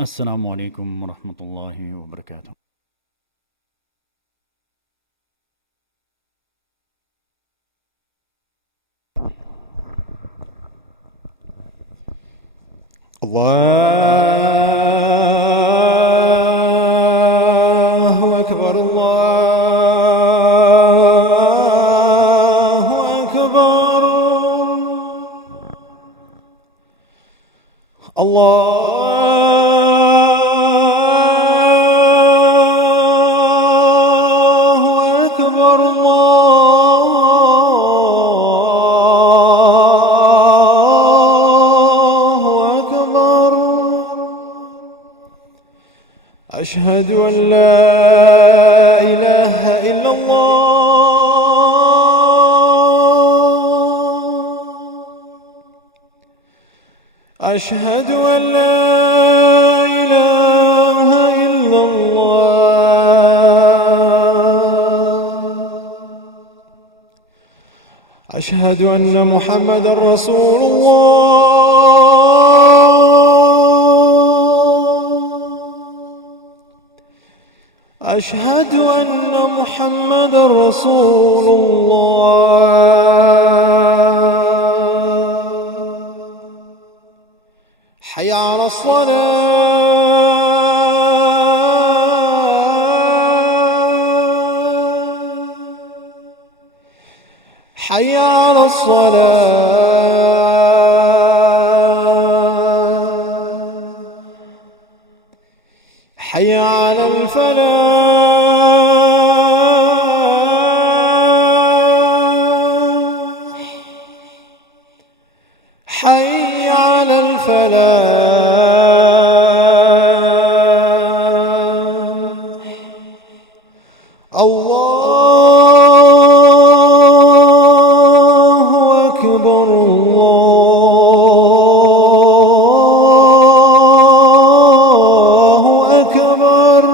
السلام عليكم ورحمة الله وبركاته. الله أكبر الله أكبر الله أكبر الله أكبر. أشهد أن لا إله إلا الله. أشهد أن لا إله إلا الله. أشهد أن محمدا رسول الله. أشهد أن محمدا رسول الله. حي على الصلاة. حي على الصلاة. حي على الفلاح. حي على الفلاح. الله أكبر الله أكبر.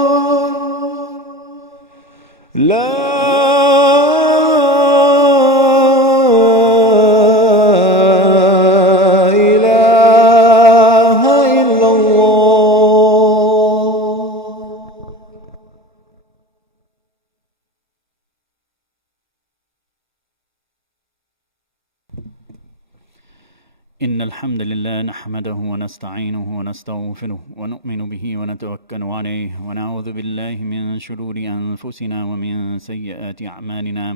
لا إله إلا الله. إن الحمد لله نحمده ونستعينه ونستغفره ونؤمن به ونتوكل عليه ونعوذ بالله من شرور أنفسنا ومن سيئات أعمالنا.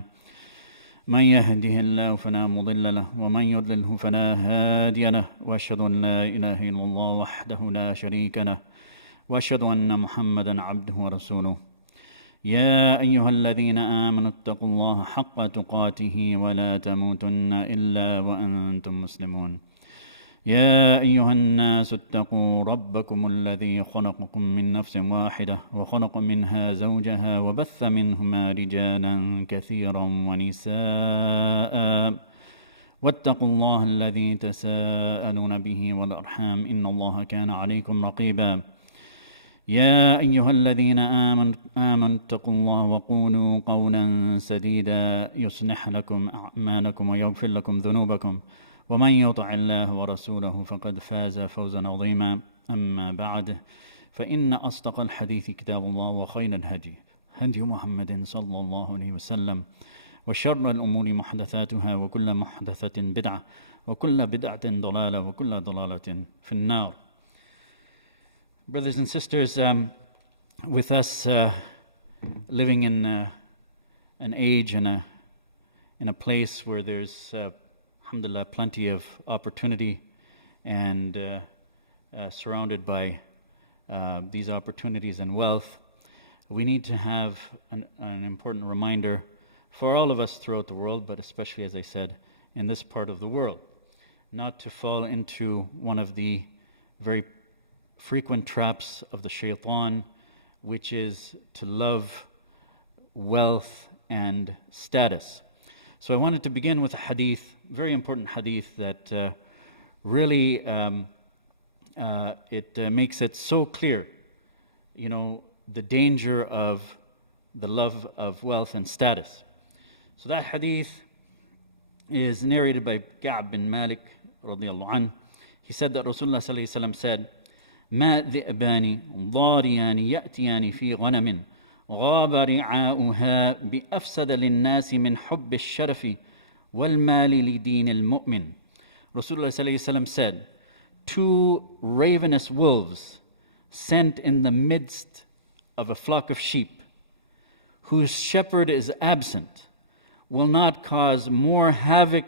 من يهده الله فلا مضل له ومن يضلله فلا هادي له، وأشهد أن لا إله إلا الله وحده لا شريك له، وأشهد أن محمدا عبده ورسوله. يا أيها الذين آمنوا اتقوا الله حق تقاته ولا تموتن إلا وأنتم مسلمون. يا أيها الناس اتقوا ربكم الذي خلقكم من نفس واحدة وخلق منها زوجها وبث منهما رجالا كثيرا ونساء، واتقوا الله الذي تساءلون به والأرحام إن الله كان عليكم رقيبا. يا أيها الذين آمنوا اتقوا الله وقولوا قولا سديدا يصلح لكم أعمالكم ويغفر لكم ذنوبكم، ومن يطع الله ورسوله فقد فاز فوزا عظيما. أما بعد، فإن أصدق الحديث كتاب الله، وخير الهدي هدي محمد صلى الله عليه وسلم، وشر الأمور محدثاتها، وكل محدثة بدعة، وكل بدعة ضلالة، وكل ضلالة في النار. Brothers and sisters, with us living in an age and in a place where there's, alhamdulillah, plenty of opportunity, and surrounded by these opportunities and wealth, we need to have an important reminder for all of us throughout the world, but especially, as I said, in this part of the world, not to fall into one of the very frequent traps of the shaitan, which is to love wealth and status. So I wanted to begin with a hadith, very important hadith that really makes it so clear, the danger of the love of wealth and status. So that hadith is narrated by Ka'b bin Malik radiallahu anh. He said that Rasulullah sallallahu alaihi wasallam said, ما الذئبان ضاريان يأتيان في غنم غاب رعاؤها بأفسد للناس من حب الشرف والمال لدين المؤمن. Rasulullah ﷺ said, two ravenous wolves sent in the midst of a flock of sheep, whose shepherd is absent, will not cause more havoc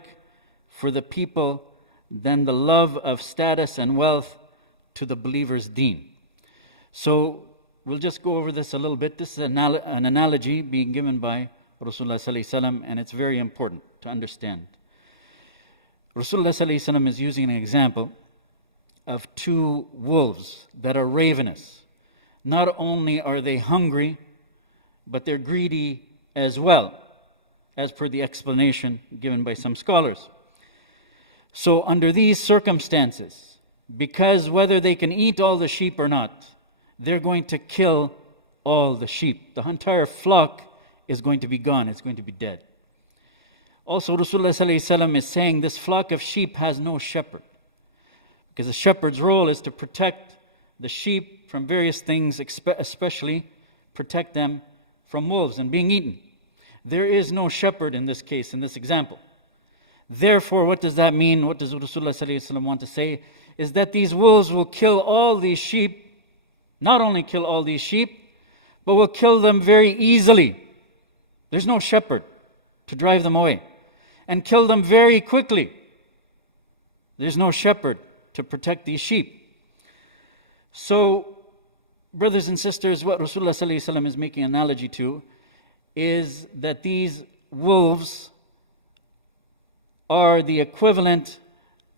for the people than the love of status and wealth to the believer's deen. So we'll just go over this a little bit. This is an analogy being given by Rasulullah ﷺ, and it's very important to understand. Rasulullah ﷺ is using an example of two wolves that are ravenous. Not only are they hungry, but they're greedy as well, as per the explanation given by some scholars. So under these circumstances, because whether they can eat all the sheep or not, they're going to kill all the sheep. The entire flock is going to be gone. It's going to be dead. Also, Rasulullah ﷺ is saying this flock of sheep has no shepherd, because the shepherd's role is to protect the sheep from various things, especially protect them from wolves and being eaten. There is no shepherd in this case, in this example. Therefore, what does that mean? What does Rasulullah ﷺ want to say? Is that these wolves will kill all these sheep, not only kill all these sheep, but will kill them very easily. There's no shepherd to drive them away. And kill them very quickly. There's no shepherd to protect these sheep. So, brothers and sisters, what Rasulullah ﷺ is making an analogy to is that these wolves are the equivalent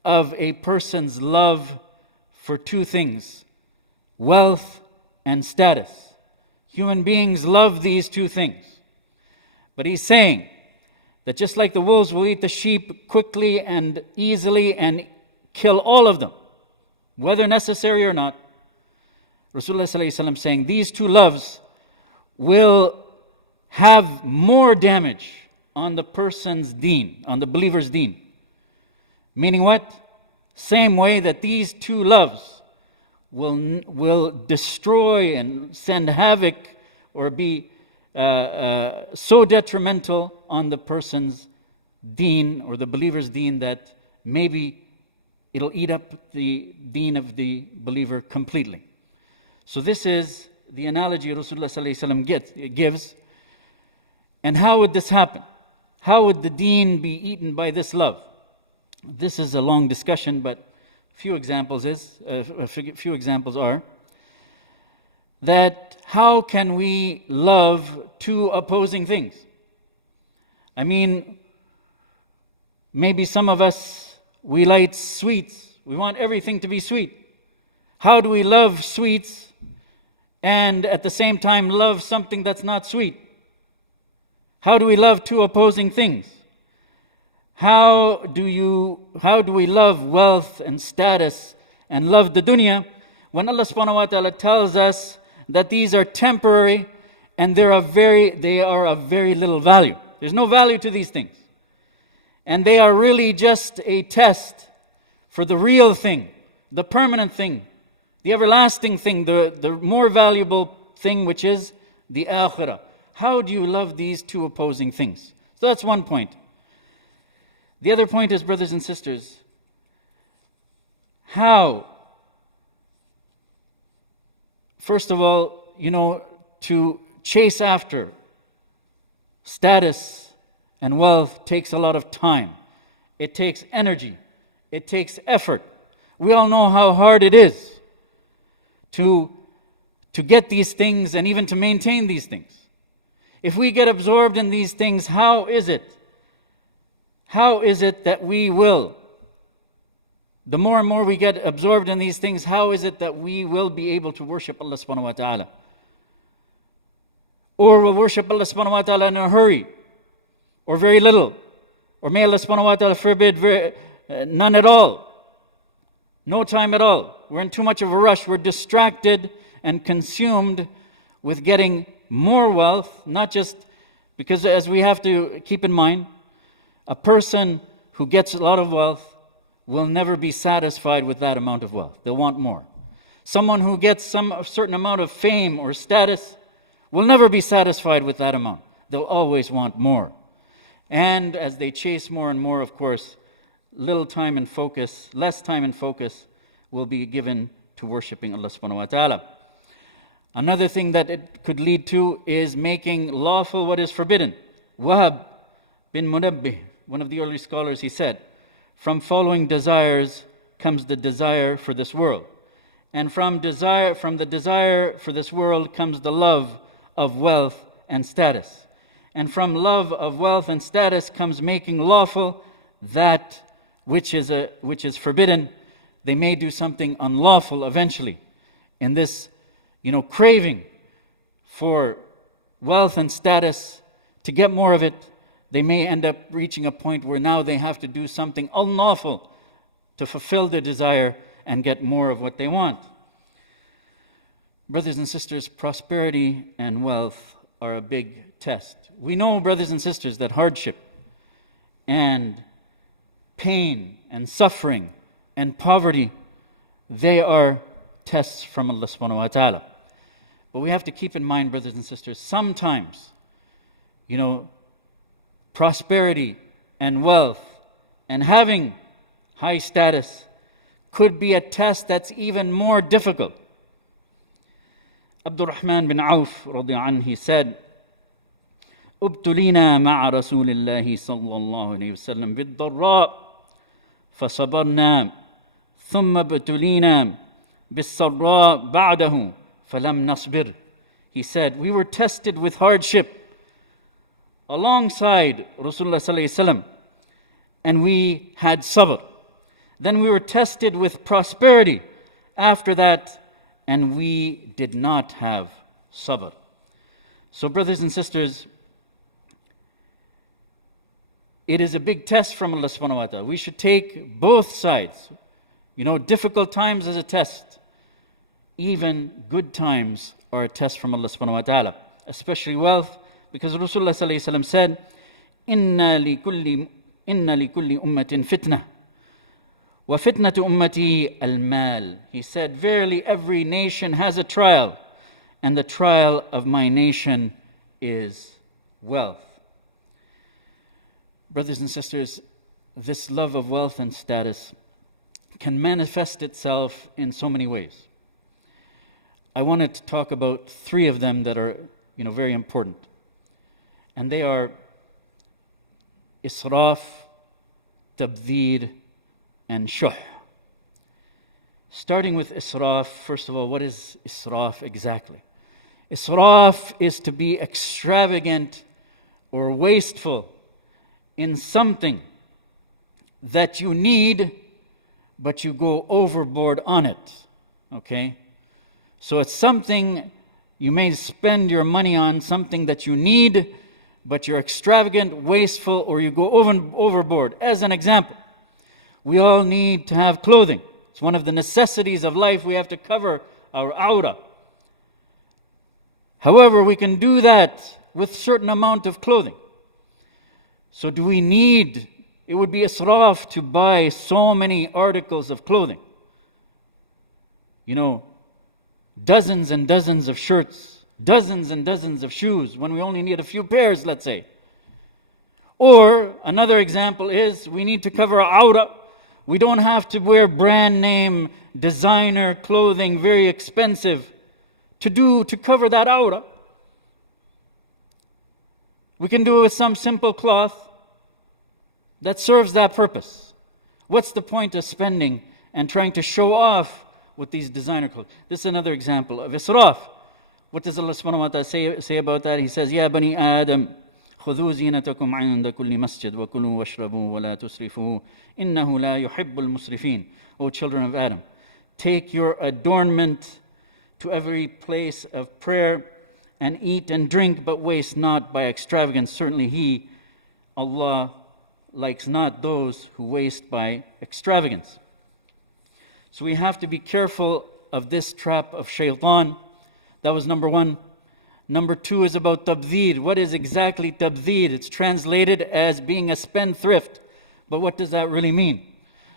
of a person's love for two things: wealth and status. Human beings love these two things. But he's saying that just like the wolves will eat the sheep quickly and easily and kill all of them, whether necessary or not, Rasulullah ﷺ is saying these two loves will have more damage on the person's deen, on the believer's deen. Meaning what? Same way that these two loves will destroy and send havoc or be so detrimental on the person's deen or the believer's deen that maybe it'll eat up the deen of the believer completely. So this is the analogy Rasulullah ﷺ gives. And how would this happen? How would the deen be eaten by this love? This is a long discussion, but a few examples are that how can we love two opposing things? I mean, maybe some of us, we like sweets. We want everything to be sweet. How do we love sweets and at the same time love something that's not sweet? How do we love two opposing things? How do we love wealth and status and love the dunya when Allah subhanahu wa ta'ala tells us that these are temporary and they are of very little value. There's no value to these things. And they are really just a test for the real thing, the permanent thing, the everlasting thing, the more valuable thing, which is the akhirah. How do you love these two opposing things? So that's one point. The other point is, brothers and sisters, how? First of all, to chase after status and wealth takes a lot of time. It takes energy. It takes effort. We all know how hard it is to get these things and even to maintain these things. If we get absorbed in these things, how is it that we will? The more and more we get absorbed in these things, how is it that we will be able to worship Allah subhanahu wa ta'ala? Or we'll worship Allah subhanahu wa ta'ala in a hurry, or very little, or may Allah subhanahu wa ta'ala forbid none at all, no time at all. We're in too much of a rush. We're distracted and consumed with getting more wealth, not just because, as we have to keep in mind, a person who gets a lot of wealth will never be satisfied with that amount of wealth. They'll want more. Someone who gets a certain amount of fame or status will never be satisfied with that amount. They'll always want more. And as they chase more and more, of course, less time and focus will be given to worshiping Allah subhanahu wa ta'ala. Another thing that it could lead to is making lawful what is forbidden. Wahab bin Munabbih, one of the early scholars, he said, from following desires comes the desire for this world. And from the desire for this world comes the love of wealth and status. And from love of wealth and status comes making lawful that which is forbidden. They may do something unlawful eventually. In this, craving for wealth and status, to get more of it, they may end up reaching a point where now they have to do something unlawful to fulfill their desire and get more of what they want. Brothers and sisters, prosperity and wealth are a big test. We know, brothers and sisters, that hardship and pain and suffering and poverty, they are tests from Allah subhanahu wa ta'ala. But we have to keep in mind, brothers and sisters, sometimes, prosperity and wealth and having high status could be a test that's even more difficult. Abdurrahman bin Auf radiallahu anhu, he said, ابتلينا مع رسول الله صلى الله عليه وسلم بالضراء فصبرنا ثم ابتلينا بالسراء بعده فلم نصبر. He said, we were tested with hardship alongside Rasulullah sallallahu alaihi wasallam, and we had sabr. Then we were tested with prosperity after that, and we did not have sabr. So brothers and sisters, it is a big test from Allah subhanahu wa ta'ala. We should take both sides. Difficult times as a test. Even good times are a test from Allah subhanahu wa ta'ala. Especially wealth, because Rasulullah sallallahu alayhi wa sallam said, Inna li kulli ummatin fitnah. وَفِتْنَةُ أُمَّتِي الْمَالِ. He said, verily every nation has a trial, and the trial of my nation is wealth. Brothers and sisters, this love of wealth and status can manifest itself in so many ways. I wanted to talk about 3 of them that are, very important. And they are israf, tabdhir, and shuh. Starting with israf, first of all, what is israf exactly? Israf is to be extravagant or wasteful in something that you need, but you go overboard on it. Okay? So it's something you may spend your money on, something that you need, but you're extravagant, wasteful, or you go overboard. As an example, we all need to have clothing. It's one of the necessities of life. We have to cover our awrah. However, we can do that with a certain amount of clothing. So do we need, it would be israf to buy so many articles of clothing. Dozens and dozens of shirts, dozens and dozens of shoes, when we only need a few pairs, let's say. Or another example is, we need to cover our awrah. We don't have to wear brand name, designer clothing, very expensive, to cover that awrah. We can do it with some simple cloth that serves that purpose. What's the point of spending and trying to show off with these designer clothes? This is another example of israf. What does Allah subhanahu wa ta'ala say about that? He says, Ya bani Adam, خذوا زينتكم عند كل مسجد وكلوا واشربوا ولا تسرفوا إنه لا يحب المسرفين. O children of Adam, take your adornment to every place of prayer and eat and drink, but waste not by extravagance. Certainly He, Allah, likes not those who waste by extravagance. So we have to be careful of this trap of shaitan. That was number 1. Number 2 is about tabdhir. What is exactly tabdhir? It's translated as being a spendthrift. But what does that really mean?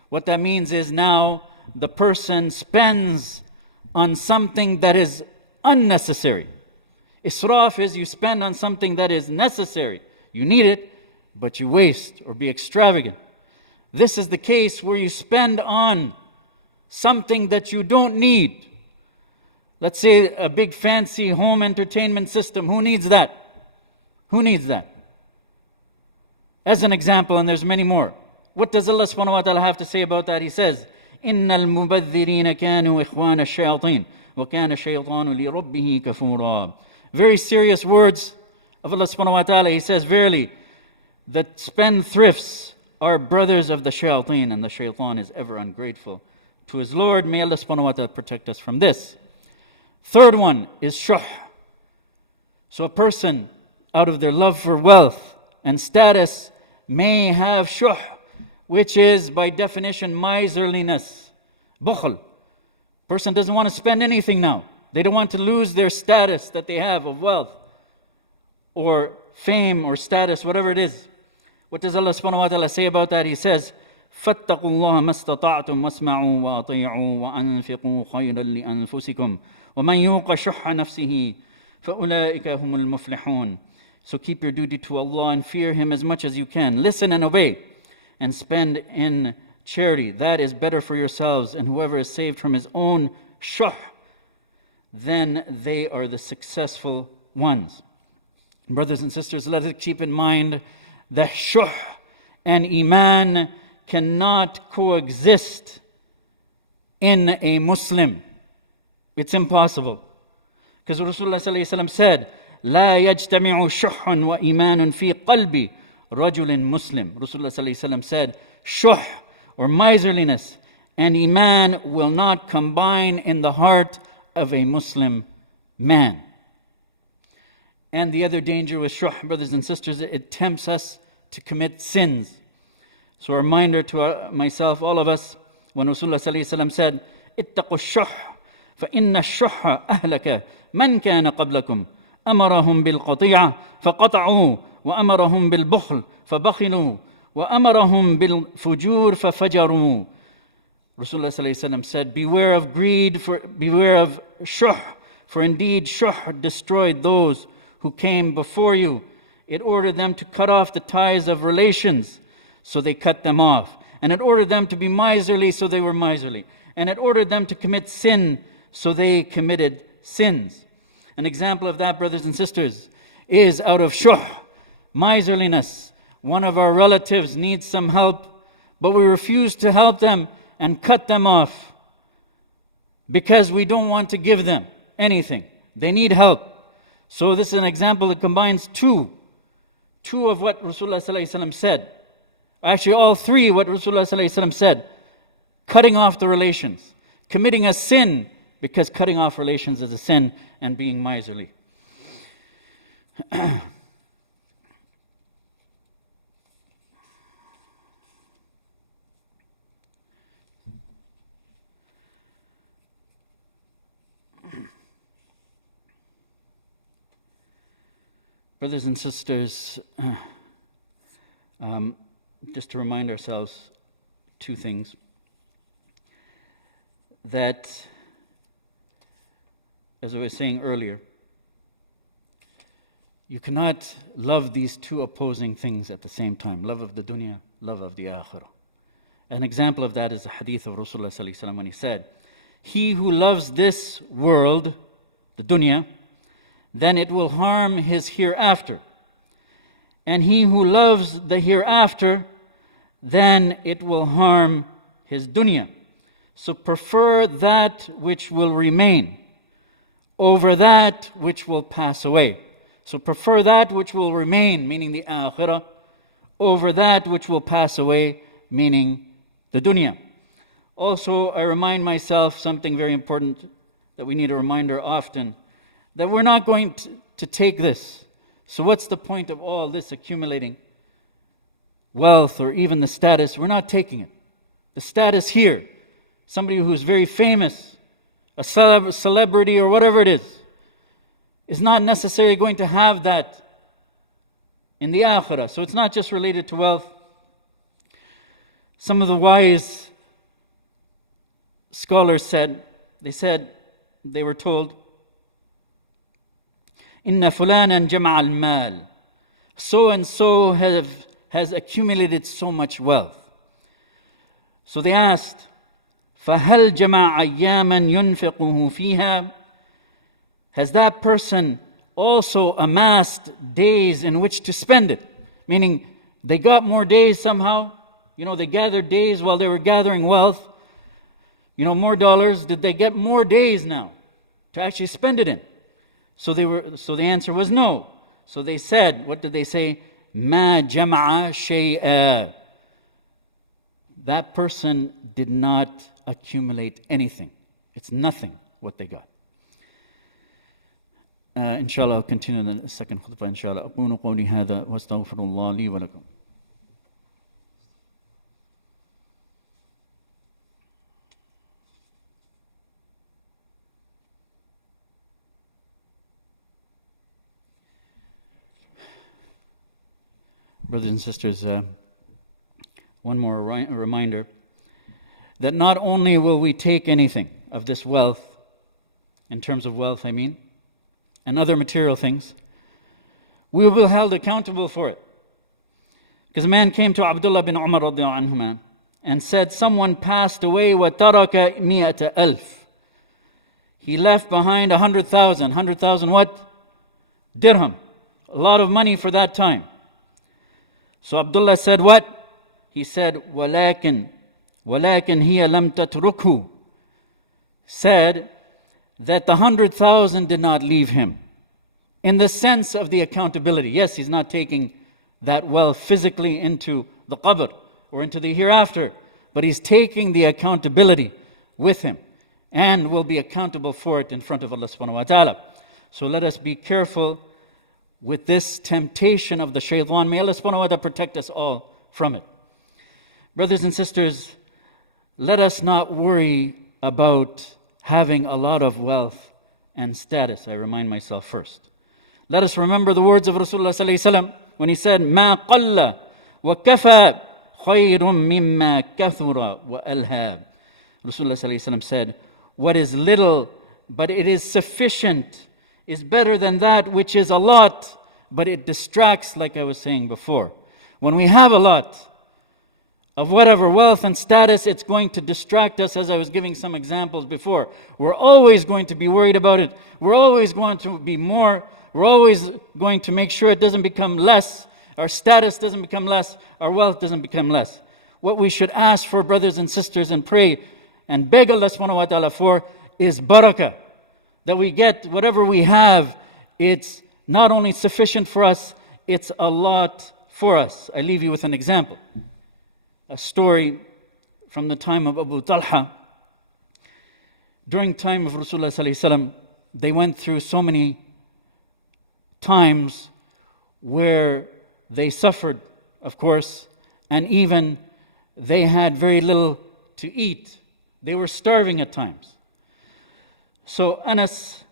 What that means is now the person spends on something that is unnecessary. Israf is you spend on something that is necessary. You need it, but you waste or be extravagant. This is the case where you spend on something that you don't need. Let's say a big fancy home entertainment system. Who needs that? Who needs that? As an example, and there's many more. What does Allah subhanahu wa ta'ala have to say about that? He says, إِنَّ الْمُبَذِّرِينَ كَانُوا إِخْوَانَ الشَّيَاطِينَ وَكَانَ الشَّيْطَانُ لِرَبِّهِ كَفُورًا. Very serious words of Allah subhanahu wa ta'ala. He says, verily, the spendthrifts are brothers of the shayateen, and the shaitan is ever ungrateful to his Lord. May Allah subhanahu wa ta'ala protect us from this. Third one is shuh. So a person, out of their love for wealth and status, may have shuh, which is by definition miserliness, bukhl. Person doesn't want to spend anything now. They don't want to lose their status that they have of wealth or fame or status, whatever it is. What does Allah subhanahu wa ta'ala say about that? He says, فَاتَّقُوا اللَّهَ مَا اسْتَطَعْتُمْ وَاسْمَعُوا وَأَطِيعُوا وَأَنْفِقُوا خَيْرًا لِأَنفُسِكُمْ وَمَنْ يُوقَ شُحَّ نَفْسِهِ فَأُولَٰئِكَ هُمُ الْمُفْلِحُونَ. So keep your duty to Allah and fear Him as much as you can. Listen and obey and spend in charity. That is better for yourselves, and whoever is saved from his own shuh, then they are the successful ones. Brothers and sisters, let us keep in mind that shuh and iman cannot coexist in a Muslim. It's impossible. Because Rasulullah ﷺ said, لا يجتمع شح وإيمان في قلب رجل مسلم. Rasulullah ﷺ said, shuh or miserliness and iman will not combine in the heart of a Muslim man. And the other danger with shuh, brothers and sisters, it tempts us to commit sins. So a reminder to myself, all of us, when Rasulullah ﷺ said, اتقوا الشح فإن الشح أهلك من كان قبلكم أمرهم بالقطيعة فقطعوا وأمرهم بالبخل فبخلوا وأمرهم بالفجور ففجروا. Rasulullah ﷺ said, beware of greed, beware of shuh, for indeed shuh destroyed those who came before you. It ordered them to cut off the ties of relations, so they cut them off. And it ordered them to be miserly, so they were miserly. And it ordered them to commit sin, so they committed sins. An example of that, brothers and sisters, is out of shuh, miserliness. One of our relatives needs some help, but we refuse to help them and cut them off because we don't want to give them anything. They need help. So this is an example that combines two of what Rasulullah ﷺ said. Actually, all three what Rasulullah ﷺ said. Cutting off the relations. Committing a sin, because cutting off relations is a sin, and being miserly. Brothers and sisters, just to remind ourselves two things. That, as I was saying earlier, you cannot love these two opposing things at the same time. Love of the dunya, love of the akhirah. An example of that is the hadith of Rasulullah ﷺ when he said, he who loves this world, the dunya, then it will harm his hereafter. And he who loves the hereafter, then it will harm his dunya. So prefer that which will remain over that which will pass away. So prefer that which will remain, meaning the akhirah, over that which will pass away, meaning the dunya. Also, I remind myself something very important that we need a reminder often, that we're not going to take this. So what's the point of all this accumulating wealth or even the status? We're not taking it. The status here, somebody who's very famous, a celebrity or whatever it is not necessarily going to have that in the akhirah. So it's not just related to wealth. Some of the wise scholars said, they were told, Inna fulanan jama' al-mal. So and so has accumulated so much wealth. So they asked, فَهَلْ جَمَعَ أَيَّامًا يُنْفِقُهُ فِيهَا? Has that person also amassed days in which to spend it? Meaning, they got more days somehow. They gathered days while they were gathering wealth. More dollars. Did they get more days now to actually spend it in? So the answer was no. So they said, what did they say? مَا جَمَعَ شَيْئًا. That person did not accumulate anything. It's nothing what they got. Inshallah, I'll continue in the second khutbah, inshallah. أقول قولي هذا واستغفر الله لي ولكم. Brothers and sisters, one more reminder that not only will we take anything of this wealth, in terms of wealth I mean, and other material things, we will be held accountable for it. Because a man came to Abdullah bin Umar radiallahu anhuma and said, someone passed away وَتَرَكَ مِئَةَ أَلْفٍ. He left behind 100,000. 100,000 what? Dirham. A lot of money for that time. So Abdullah said what? He said, وَلَكِنْ هِيَ لَمْ تَتْرُكْهُ. Said that the 100,000 did not leave him. In the sense of the accountability. Yes, he's not taking that wealth physically into the qabr or into the hereafter, but he's taking the accountability with him and will be accountable for it in front of Allah subhanahu wa ta'ala. So let us be careful with this temptation of the shaitan. May Allah subhanahu wa ta'ala protect us all from it. Brothers and sisters, let us not worry about having a lot of wealth and status. I remind myself first. Let us remember the words of Rasulullah sallallahu alaihi wasallam when he said, "Ma qalla wa kafa khayrun mimma kathura wa alha." Rasulullah sallallahu alaihi wasallam said, "What is little but it is sufficient is better than that which is a lot, but it distracts," like I was saying before. When we have a lot of whatever wealth and status, it's going to distract us, as I was giving some examples before. We're always going to be worried about it. We're always going to be more. We're always going to make sure it doesn't become less. Our status doesn't become less. Our wealth doesn't become less. What we should ask for, brothers and sisters, and pray and beg Allah subhanahu wa ta'ala for is barakah. That we get whatever we have, it's not only sufficient for us, it's a lot for us. I leave you with an example. A story from the time of Abu Talha. During time of Rasulullah sallallahu alaihi wasallam, they went through so many times where they suffered, of course, and even they had very little to eat. They were starving at times. So Anas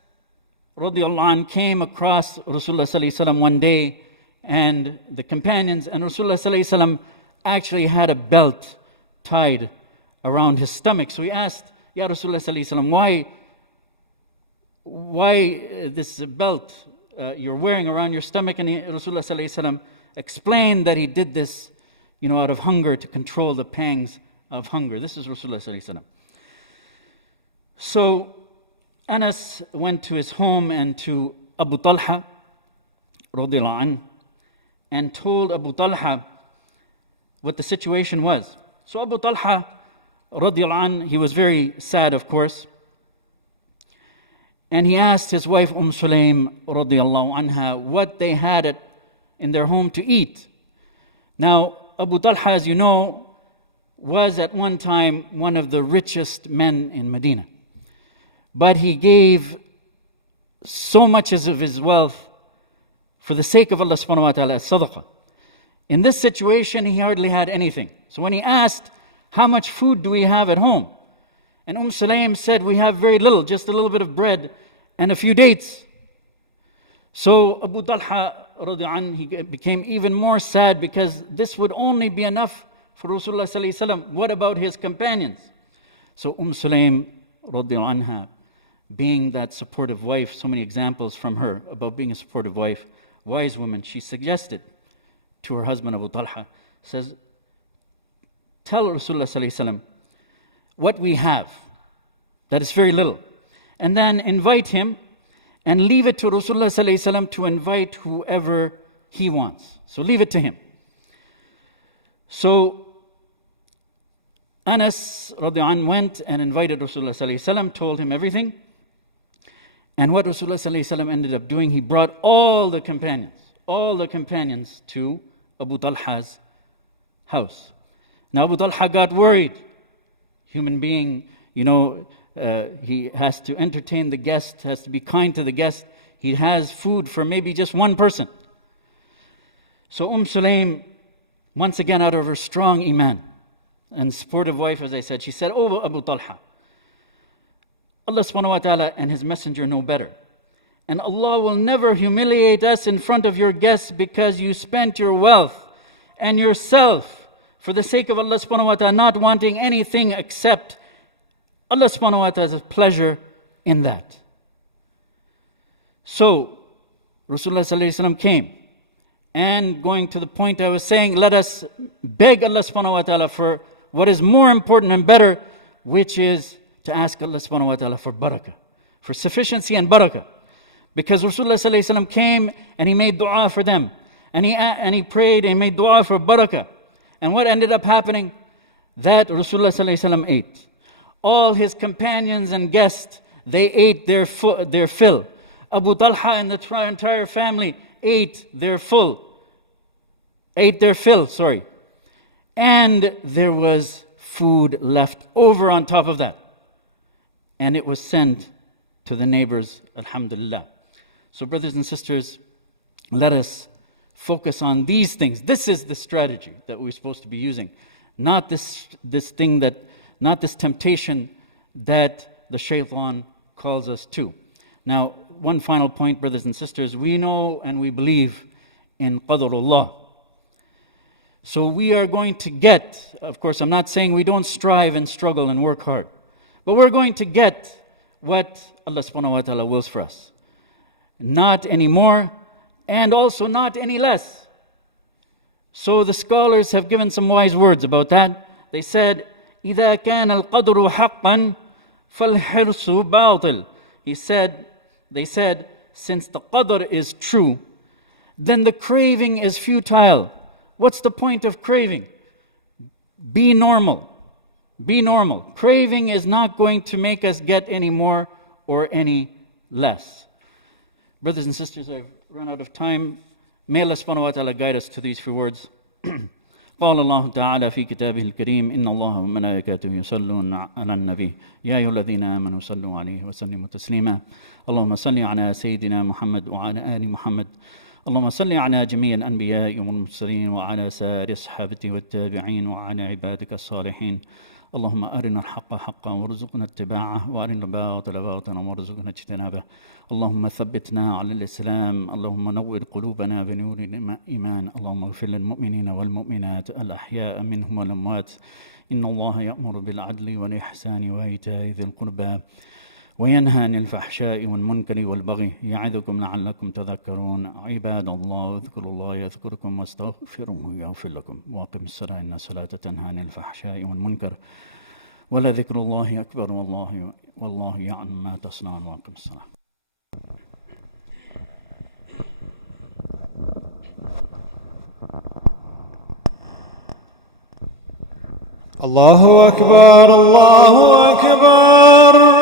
radiallahu anh came across Rasulullah sallallahu alaihi wasallam one day and the companions, and Rasulullah sallallahu alaihi wasallam actually had a belt tied around his stomach. So he asked, Ya Rasulullah sallallahu alaihi wasallam, why this belt you're wearing around your stomach? And Rasulullah sallallahu alaihi wasallam explained that he did this, out of hunger, to control the pangs of hunger. This is Rasulullah sallallahu alaihi wasallam. So Anas went to his home and to Abu Talha radiallahu anh, and told Abu Talha what the situation was. So Abu Talha radiallahu anh, he was very sad, of course, and he asked his wife Sulaim radiallahu anha what they had in their home to eat. Now Abu Talha, as you know, was at one time one of the richest men in Medina, but he gave so much of his wealth for the sake of Allah subhanahu wa ta'ala as sadaqah. In this situation, he hardly had anything. So when he asked, how much food do we have at home? And Sulaim said, we have very little, just a little bit of bread and a few dates. So Abu Talha radiallahu anh, he became even more sad, because this would only be enough for Rasulullah sallallahu alaihi wasallam. What about his companions? So Sulaim radiallahu anha being that supportive wife, so many examples from her about being a supportive wife, wise woman, she suggested to her husband Abu Talha, says, tell Rasulullah sallallahu alaihi wasallam what we have, that is very little, and then invite him and leave it to Rasulullah sallallahu alaihi wasallam to invite whoever he wants. So leave it to him. So Anas radiallahu anh went and invited Rasulullah sallallahu alaihi wasallam, told him everything. And what Rasulullah sallallahu alaihi wasallam ended up doing, he brought all the companions to Abu Talha's house. Now Abu Talha got worried. Human being, he has to entertain the guest, has to be kind to the guest. He has food for maybe just one person. So Sulaim, once again out of her strong iman and supportive wife, as I said, she said, oh Abu Talha, Allah subhanahu wa ta'ala and His Messenger know better. And Allah will never humiliate us in front of your guests because you spent your wealth and yourself for the sake of Allah subhanahu wa ta'ala, not wanting anything except Allah subhanahu wa ta'ala's pleasure in that. So Rasulullah sallallahu alaihi wasallam came, and going to the point I was saying, let us beg Allah subhanahu wa ta'ala for what is more important and better, which is to ask Allah subhanahu wa ta'ala for barakah, for sufficiency and barakah. Because Rasulullah sallallahu alaihi wasallam came and he made dua for them, and he prayed and made dua for barakah. And what ended up happening? That Rasulullah sallallahu alaihi wasallam ate. All his companions and guests, they ate their fill. Abu Talha and the entire family ate their fill. And there was food left over on top of that. And it was sent to the neighbors, alhamdulillah. So brothers and sisters, let us focus on these things. This is the strategy that we're supposed to be using. Not this temptation that the shaitan calls us to. Now, one final point, brothers and sisters. We know and we believe in Qadarullah. So we are going to get, of course, I'm not saying we don't strive and struggle and work hard, but we're going to get what Allah subhanahu wa ta'ala wills for us. Not any more, and also not any less. So the scholars have given some wise words about that. They said, إِذَا كَانَ الْقَدْرُ حَقًّا فَالْحِرْصُ بَاطِلٌ. They said, since the qadr is true, then the craving is futile. What's the point of craving? Be normal. Be normal. Craving is not going to make us get any more or any less. Brothers and sisters, I've run out of time. May Allah subhanahu wa ta'ala guide us to these few words. قال الله تعالى في كتابه الكريم إن الله وملائكته يصلون على النبي يا أيها الذين آمنوا صلوا عليه وسلموا تسليما اللهم صل على سيدنا محمد وعلى آل محمد اللهم صل على جميع الأنبياء والمرسلين وعلى سائر الصحابة والتابعين وعلى عبادك الصالحين اللهم أرنا الحق حقا وارزقنا اتباعه وأرنا الباطل باطلا وارزقنا اجتنابه اللهم ثبتنا على الإسلام اللهم نور قلوبنا بنور الإيمان اللهم اغفر للمؤمنين والمؤمنات الأحياء منهم والأموات إن الله يأمر بالعدل والإحسان وإيتاء ذي القربى وينهى عن الفحشاء والمنكر والبغي يعظكم لعلكم تذكرون عباد الله اذكروا الله يذكركم واستغفروه يغفر لكم واقم الصلاة إن الصلاة تنهى عن الفحشاء والمنكر ولذكر الله أكبر والله يعلم ما تصنعون واقم الصلاة. الله أكبر الله أكبر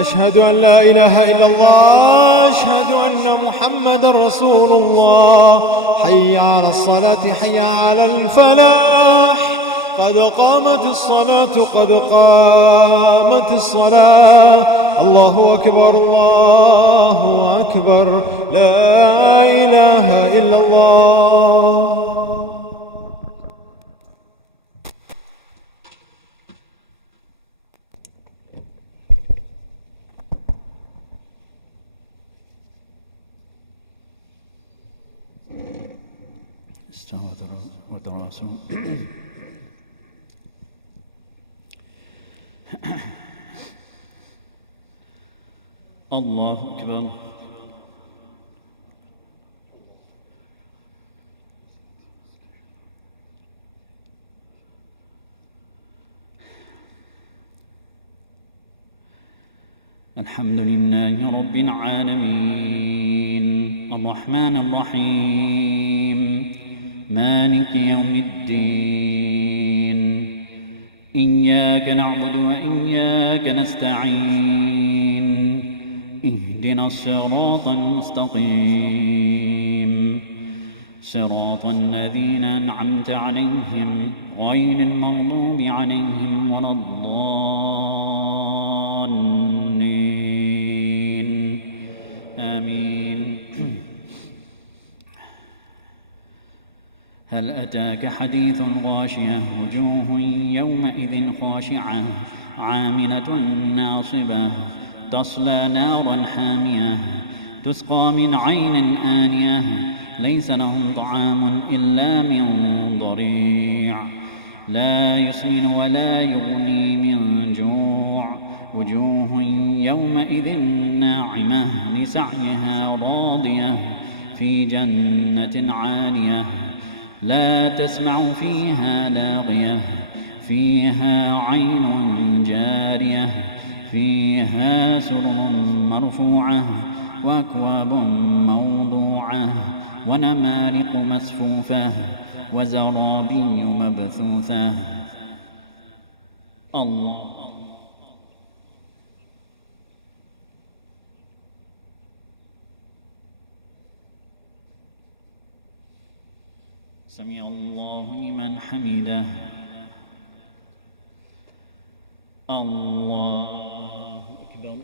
أشهد أن لا إله إلا الله أشهد أن محمد رسول الله حي على الصلاة حي على الفلاح قد قامت الصلاة قد قامت الصلاة الله أكبر الله أكبر لا إله إلا الله. وتواصوا الله أكبر. الحمد لله رب العالمين الرحمن الرحيم مالك يوم الدين إياك نعبد وإياك نستعين اهدنا الصراط المستقيم صراط الذين أنعمت عليهم غير المغضوب عليهم ولا الضالين آمين. هل أتاك حديث غاشية وجوه يومئذ خاشعة عاملة ناصبة تصلى نارا حامية تسقى من عين آنية ليس لهم طعام إلا من ضريع لا يسمن ولا يغني من جوع وجوه يومئذ ناعمة لسعيها راضية في جنة عالية لا تسمع فيها لاغية فيها عين جارية فيها سرر مرفوعة وأكواب موضوعة ونمارق مسفوفة وزرابي مبثوثة. الله. سمع الله لمن حمده. الله أكبر.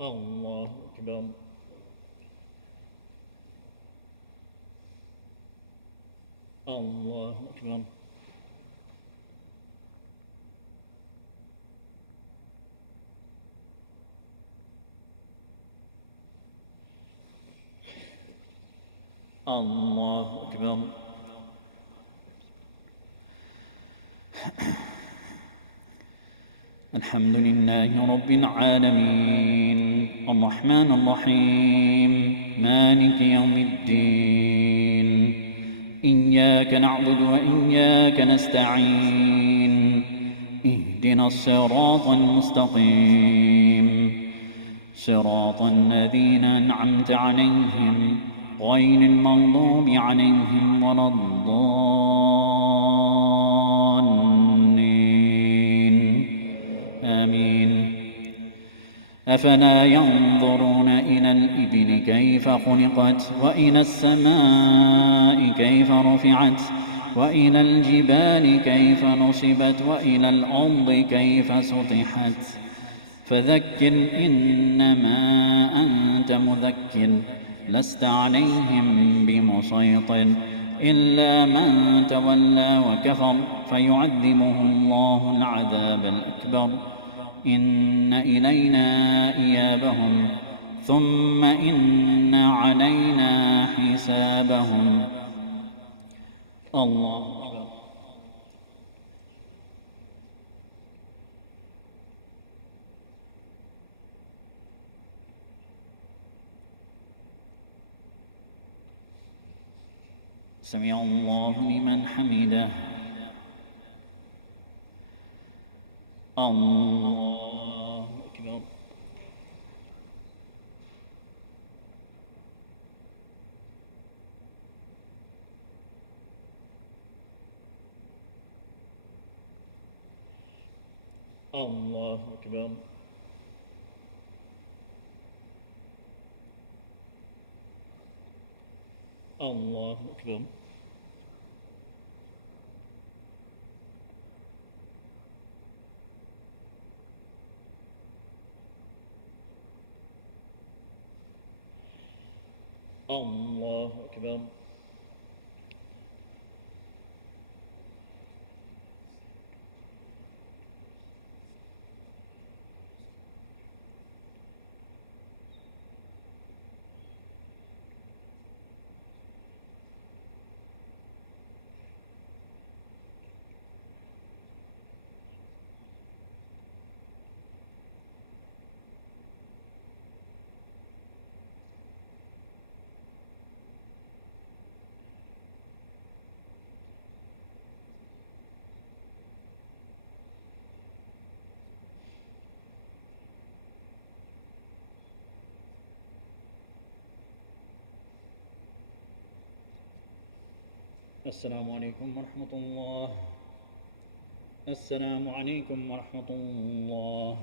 الله أكبر. الله أكبر. الله أكبر. الحمد لله رب العالمين الرحمن الرحيم مالك يوم الدين إياك نعبد وإياك نستعين اهدنا الصراط المستقيم صراط الذين أنعمت عليهم غير المغضوب عليهم ولا الضالين آمين. أفلا ينظرون إلى الإبل كيف خلقت وإلى السماء كيف رفعت وإلى الجبال كيف نصبت وإلى الأرض كيف سطحت فذكر إنما أنت مذكر لست عليهم بمسيطر إلا من تولى وكفر فيعذبه الله العذاب الأكبر إن إلينا إيابهم ثم إن علينا حسابهم. الله أكبر. سمع الله لمن حمده. الله أكبر. الله أكبر. الله أكبر. الله أكبر. السلام عليكم ورحمة الله. السلام عليكم ورحمة الله.